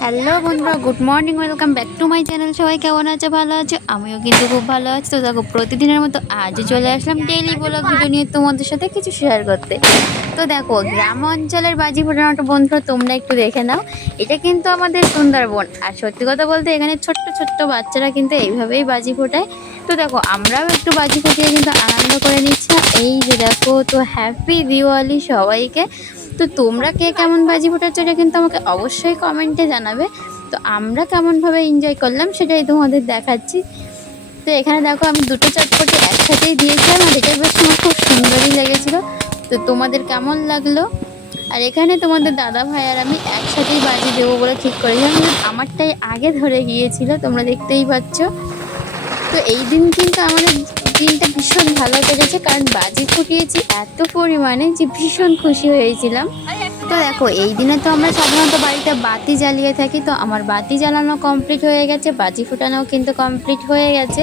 Hello বন্ধুরা, good morning, welcome back to my channel. সবাই কেমন আছে? ভালো আছে? আমিও কিন্তু খুব ভালো আছি। তো দেখো, প্রতিদিনের মতো আজও চলে আসলাম ডেইলি ব্লগ ভিডিও নিয়ে তোমাদের সাথে কিছু শেয়ার করতে। তো দেখো, গ্রাম অঞ্চলের বাজি ফোটানোটা বন্ধুরা তোমরা একটু দেখে নাও। এটা কিন্তু আমাদের সুন্দরবন। আর সত্যি কথা বলতে এখানে ছোট্ট ছোট্ট বাচ্চারা কিন্তু এইভাবেই বাজি ফোটায়। তো দেখো, আমরাও একটু বাজি ফুটিয়ে কিন্তু আনন্দ করে নিচ্ছি। এই যে দেখো, তো হ্যাপি দিওয়ালি সবাইকে। তো তোমরা কে কেমন বাজি ফোটাচ্ছ এটা কিন্তু আমাকে অবশ্যই কমেন্টে জানাবে। তো আমরা কেমনভাবে এনজয় করলাম সেটাই তোমাদের দেখাচ্ছি। তো এখানে দেখো, আমি দুটো চটপটি একসাথেই দিয়েছিলাম আর এটা বেশ আমার খুব সুন্দরই লেগেছিলো। তো তোমাদের কেমন লাগলো? আর এখানে তোমাদের দাদা ভাই আর আমি একসাথেই বাজি দেবো বলে ঠিক করেছিলাম, কিন্তু আমারটাই আগে ধরে গিয়েছিল, তোমরা দেখতেই পাচ্ছ। তো এই দিন কিন্তু আমাদের দিনটা ভীষণ ভালো কেটেছে, কারণ বাজি ফুটিয়েছি এত পরিমাণে যে ভীষণ খুশি হয়েছিলাম। তো দেখো, এই দিনে তো আমরা সাধারণত বাড়িতে বাতি জ্বালিয়ে থাকি। তো আমার বাতি জ্বালানো কমপ্লিট হয়ে গেছে, বাজি ফোটানোও কিন্তু কমপ্লিট হয়ে গেছে।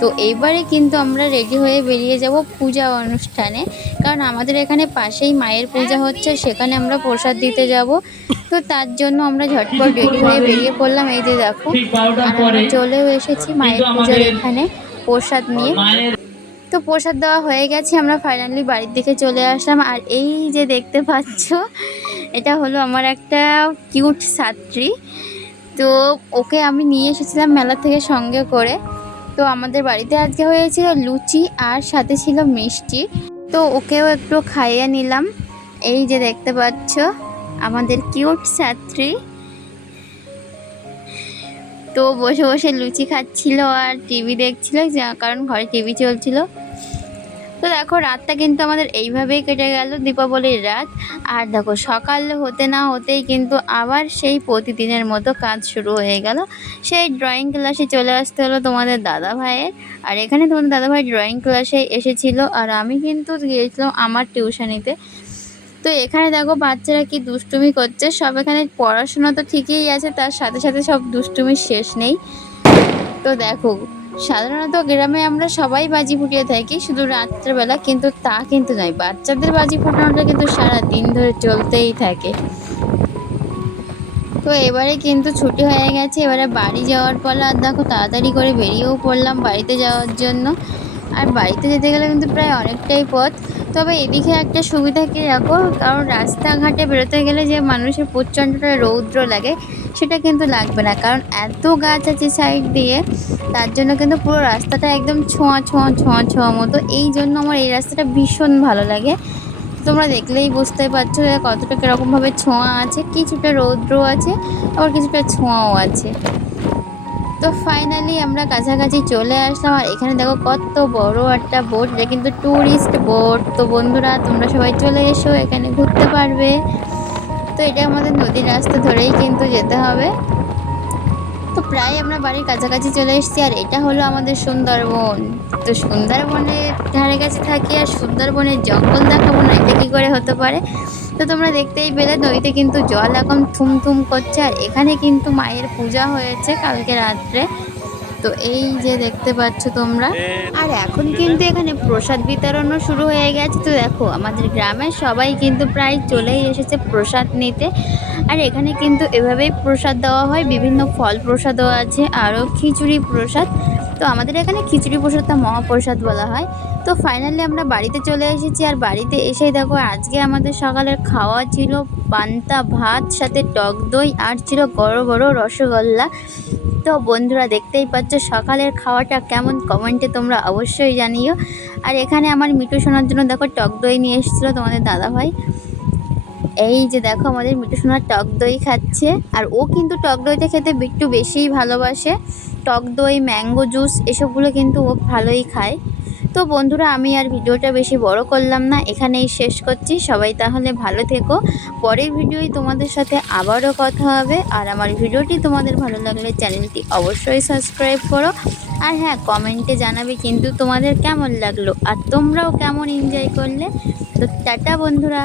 তো এইবারে কিন্তু আমরা রেডি হয়ে বেরিয়ে যাব পূজা অনুষ্ঠানে, কারণ আমাদের এখানে পাশেই মায়ের পূজা হচ্ছে, সেখানে আমরা প্রসাদ দিতে যাব। তো তার জন্য আমরা ঝটপট রেডি হয়ে বেরিয়ে পড়লাম। এই যে দেখো, আর আমরা চলেও এসেছি মায়ের পূজার এখানে প্রসাদ নিয়ে। তো প্রসাদ দেওয়া হয়ে গেছে, আমরা ফাইনালি বাড়ির দিকে চলে আসলাম। আর এই যে দেখতে পাচ্ছ, এটা হলো আমার একটা কিউট ছাত্রী। তো ওকে আমি নিয়ে এসেছিলাম মেলা থেকে সঙ্গে করে। তো আমাদের বাড়িতে আজকে হয়েছিল লুচি আর সাথে ছিল মিষ্টি। তো ওকেও একটু খাইয়ে নিলাম। এই যে দেখতে পাচ্ছ আমাদের কিউট ছাত্রী। তো বসে বসে লুচি খাচ্ছিল আর টিভি দেখছিল, কারণ ঘরে টিভি চলছিল। তো দেখো, রাতটা কিন্তু আমাদের এইভাবেই কেটে গেল, দীপাবলির রাত। আর দেখো, সকাল হতে না হতেই কিন্তু আবার সেই প্রতিদিনের মতো কাজ শুরু হয়ে গেল। সেই ড্রয়িং ক্লাসে চলে আসতে হলো তোমাদের দাদা ভাইয়ের। আর এখানে তোমাদের দাদা ভাই ড্রয়িং ক্লাসে এসেছিলো, আর আমি কিন্তু গিয়েছিলাম আমার টিউশনিতে। তো এখানে দেখো বাচ্চারা কি দুষ্টুমি করছে। সব এখানে পড়াশোনা তো ঠিকই আছে, তার সাথে সাথে সব দুষ্টুমির শেষ নেই। তো দেখো, সাধারণত গ্রামে আমরা সবাই বাজি ফুটিয়ে থাকি শুধু রাত্রেবেলা, কিন্তু তা কিন্তু নয়, বাচ্চাদের বাজি ফোটানোটা কিন্তু সারা দিন ধরে চলতেই থাকে। তো এবারে কিন্তু ছুটি হয়ে গেছে, এবারে বাড়ি যাওয়ার পালা। আর দেখো, তাড়াতাড়ি করে বেরিয়েও পড়লাম বাড়িতে যাওয়ার জন্য। আর বাড়িতে যেতে গেলে কিন্তু প্রায় অনেকটাই পথ। তবে এদিকে একটা সুবিধা কি দেখো, কারণ রাস্তাঘাটে বেরোতে গেলে যে মানুষের প্রচণ্ডটা রৌদ্র লাগে, সেটা কিন্তু লাগবে না, কারণ এত গাছ আছে সাইড দিয়ে। তার জন্য কিন্তু পুরো রাস্তাটা একদম ছোঁয়া ছোঁয়া ছোঁয়া ছোঁয়া মতো। এই জন্য আমার এই রাস্তাটা ভীষণ ভালো লাগে। তোমরা দেখলেই বুঝতে পারছো যে কতটা কীরকমভাবে ছোঁয়া আছে, কিছুটা রৌদ্র আছে, আবার কিছুটা ছোঁয়াও আছে। তো ফাইনালি আমরা কাছাকাছি চলে আসলাম। আর এখানে দেখো কত বড় একটা বোট, এটা কিন্তু ট্যুরিস্ট বোট। তো বন্ধুরা, তোমরা সবাই চলে এসো, এখানে ঘুরতে পারবে। তো এটা আমাদের নদীর রাস্তা ধরেই কিন্তু যেতে হবে। তো প্রায় আমরা বাড়ির কাছাকাছি চলে এসেছি। আর এটা হলো আমাদের সুন্দরবন। তো সুন্দরবনের ধারে কাছে থাকি আর সুন্দরবনের জঙ্গল দেখাবো না, এটা কী করে হতে পারে? তো তোমরা দেখতেই পেলে নদীতে কিন্তু জল এখন থুমথুম করছে। আর এখানে কিন্তু মায়ের পূজা হয়েছে কালকে রাত্রে। তো এই যে দেখতে পাচ্ছ তোমরা। আর এখন কিন্তু এখানে প্রসাদ বিতরণও শুরু হয়ে গেছে। তো দেখো, আমাদের গ্রামের সবাই কিন্তু প্রায় চলেই এসেছে প্রসাদ নিতে। আর এখানে কিন্তু এভাবেই প্রসাদ দেওয়া হয়, বিভিন্ন ফল প্রসাদও আছে, আরও খিচুড়ি প্রসাদ। তো আমাদের এখানে খিচুড়ি প্রসাদটা মহাপ্রসাদ বলা হয়। তো ফাইনালি আমরা বাড়িতে চলে এসেছি। আর বাড়িতে এসেই দেখো, আজকে আমাদের সকালের খাওয়া ছিল পান্তা ভাত, সাথে টক দই, আর ছিল বড় বড় রসগোল্লা। তো বন্ধুরা, দেখতেই পাচ্ছ সকালের খাওয়াটা কেমন, কমেন্টে তোমরা অবশ্যই জানিও। আর এখানে আমার মিঠু শোনার জন্য দেখো টক দই নিয়ে এসেছিলো তোমাদের দাদাভাই। এই যে দেখো, আমাদের মিঠু সোনার টক দই খাচ্ছে। আর ও কিন্তু টক দইটা খেতে একটু বেশিই ভালোবাসে। টক দই, ম্যাঙ্গো জুস এসবগুলো কিন্তু ও ভালোই খায়। তো বন্ধুরা, আমি আর ভিডিওটা বেশি বড় করলাম না, এখানেই শেষ করছি। সবাই তাহলে ভালো থেকো। পরের ভিডিওয় তোমাদের সাথে আবারও কথা হবে। আর আমার ভিডিওটি তোমাদের ভালো লাগলে চ্যানেলটি অবশ্যই সাবস্ক্রাইব করো। আর হ্যাঁ, কমেন্টে জানাবে কিন্তু তোমাদের কেমন লাগলো আর তোমরাও কেমন এনজয় করলে। তো টাটা বন্ধুরা।